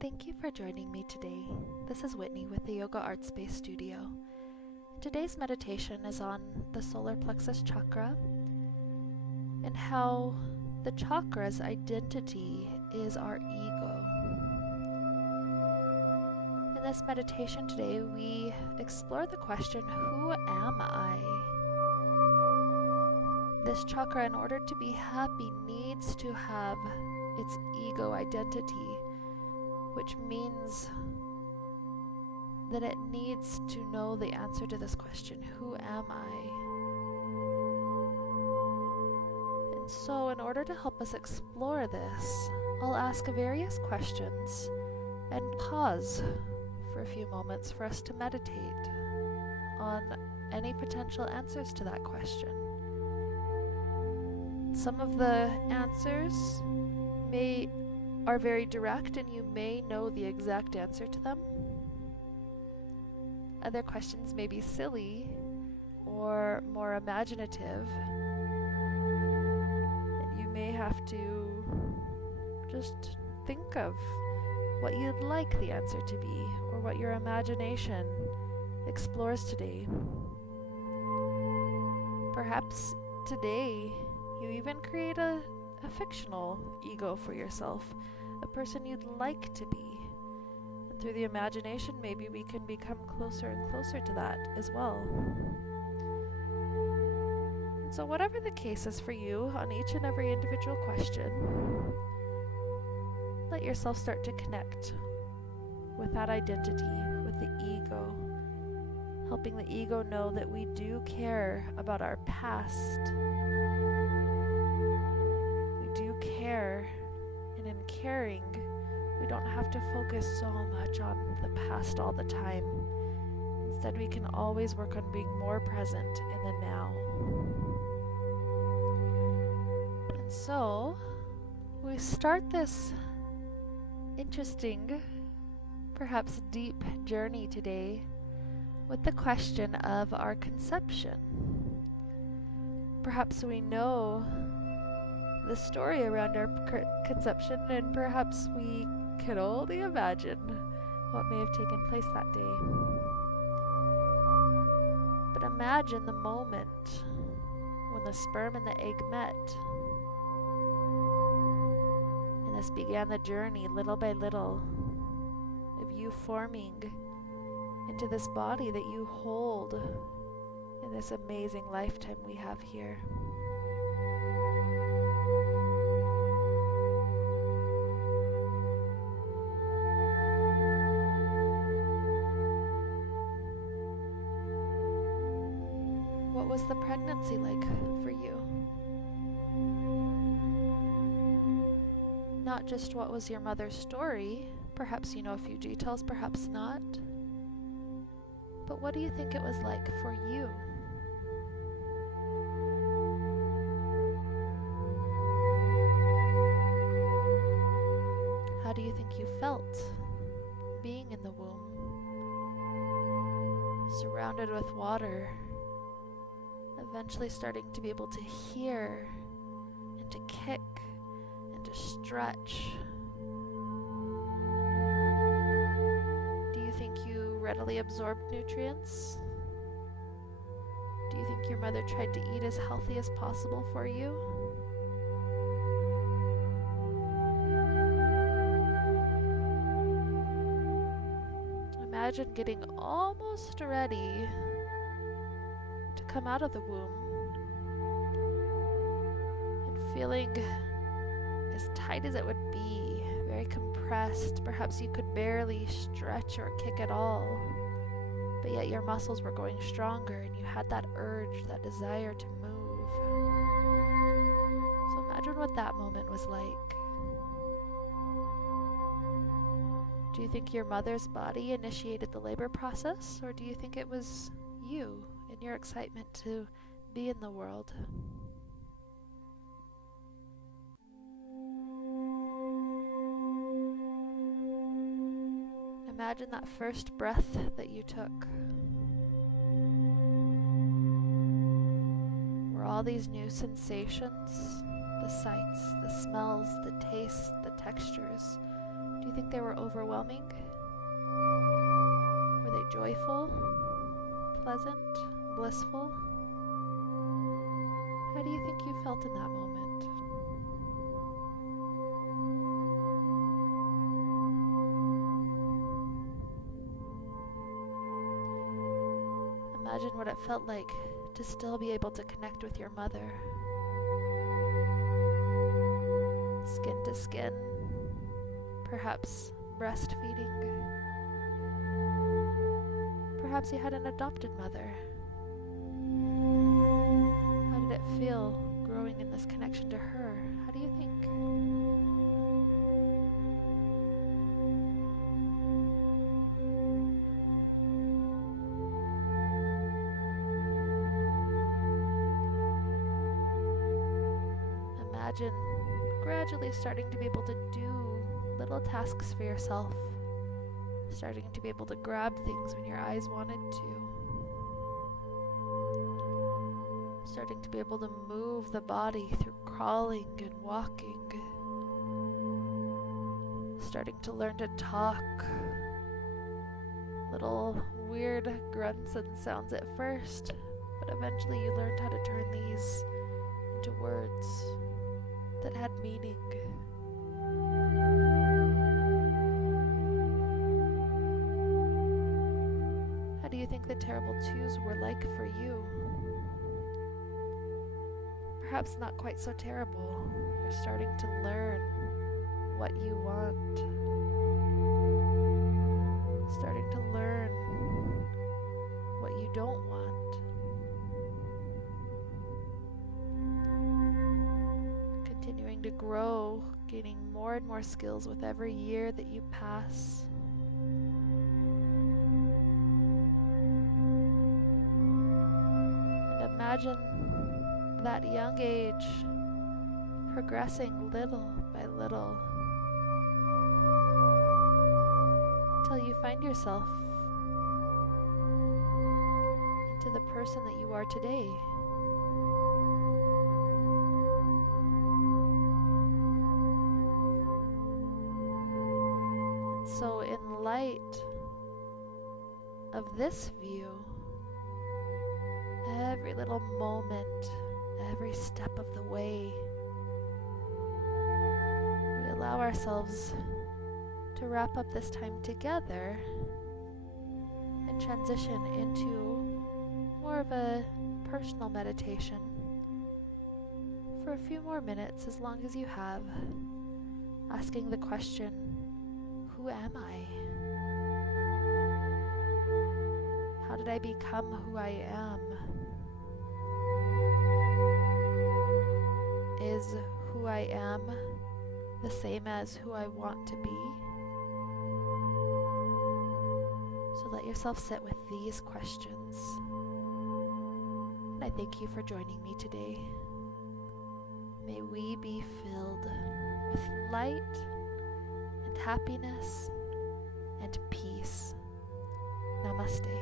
Thank you for joining me today. This is Whitney with the Yoga Art Space Studio. Today's meditation is on the solar plexus chakra and how the chakra's identity is our ego. In this meditation today, we explore the question, who am I? This chakra, in order to be happy, needs to have its ego identity, which means that it needs to know the answer to this question, who am I? And so in order to help us explore this, I'll ask various questions and pause for a few moments for us to meditate on any potential answers to that question. Some of the answers are very direct and you may know the exact answer to them. Other questions may be silly or more imaginative, and you may have to just think of what you'd like the answer to be or what your imagination explores today. Perhaps today you even create a fictional ego for yourself, a person you'd like to be. And through the imagination, maybe we can become closer and closer to that as well. And so whatever the case is for you on each and every individual question, let yourself start to connect with that identity, with the ego, helping the ego know that we do care about our past. Care, and in caring, we don't have to focus so much on the past all the time. Instead, we can always work on being more present in the now. And so, we start this interesting, perhaps deep journey today with the question of our conception. Perhaps we know the story around our conception, and perhaps we can only imagine what may have taken place that day. But imagine the moment when the sperm and the egg met, and this began the journey little by little of you forming into this body that you hold in this amazing lifetime we have here. What was the pregnancy like for you? Not just what was your mother's story, perhaps you know a few details, perhaps not, but what do you think it was like for you? How do you think you felt being in the womb, surrounded with water, eventually starting to be able to hear and to kick and to stretch? Do you think you readily absorbed nutrients? Do you think your mother tried to eat as healthy as possible for you? Imagine getting almost ready to come out of the womb and feeling as tight as it would be, very compressed. Perhaps you could barely stretch or kick at all, but yet your muscles were going stronger and you had that urge, that desire to move. So imagine what that moment was like. Do you think your mother's body initiated the labor process, or do you think it was you and your excitement to be in the world? Imagine that first breath that you took, where all these new sensations, the sights, the smells, the tastes, the textures, do Do you think they were overwhelming? Were they joyful, pleasant, blissful? How do you think you felt in that moment? Imagine what it felt like to still be able to connect with your mother. Skin to skin, perhaps breastfeeding. Perhaps you had an adopted mother. How did it feel growing in this connection to her? How do you think? Imagine gradually starting to be able to do little tasks for yourself, starting to be able to grab things when your eyes wanted to, starting to be able to move the body through crawling and walking, starting to learn to talk. Little weird grunts and sounds at first, but eventually you learned how to turn these into words that had meaning. How do you think the terrible twos were like for you? Perhaps not quite so terrible. You're starting to learn what you want. Starting to learn what you don't want. Continuing to grow, gaining more and more skills with every year that you pass. And imagine that young age progressing little by little until you find yourself into the person that you are today. And so in light of this view, every little moment, every step of the way, we allow ourselves to wrap up this time together and transition into more of a personal meditation for a few more minutes, as long as you have, asking the question, who am I? How did I become who I am? Is who I am the same as who I want to be? So let yourself sit with these questions. And I thank you for joining me today. May we be filled with light and happiness and peace. Namaste.